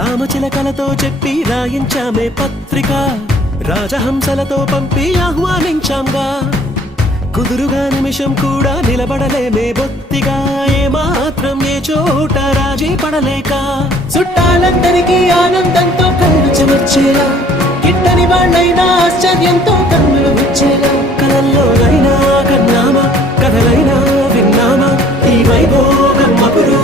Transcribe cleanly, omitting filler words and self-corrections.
రామచిలకలతో చెప్పి రాయించామే పత్రిక, రాజహంసలతో పంపి ఆహ్వానించాంగా. కుదురుగా నిమిషం కూడా నిలబడలేమే బొత్తిగా, ఏమాత్రం ఏ చోట రాజీ పడలేక. చుట్టాలందరికీ ఆనందంతో కళ్ళు చెమర్చేలా, గిట్టని వాళ్ళైనా ఆశ్చర్యంతో కన్నులు వచ్చేలా. కలల్లోనైనా కన్నామా, కథలైనా విన్నామా, ఈ వైభోగం అపురూపం.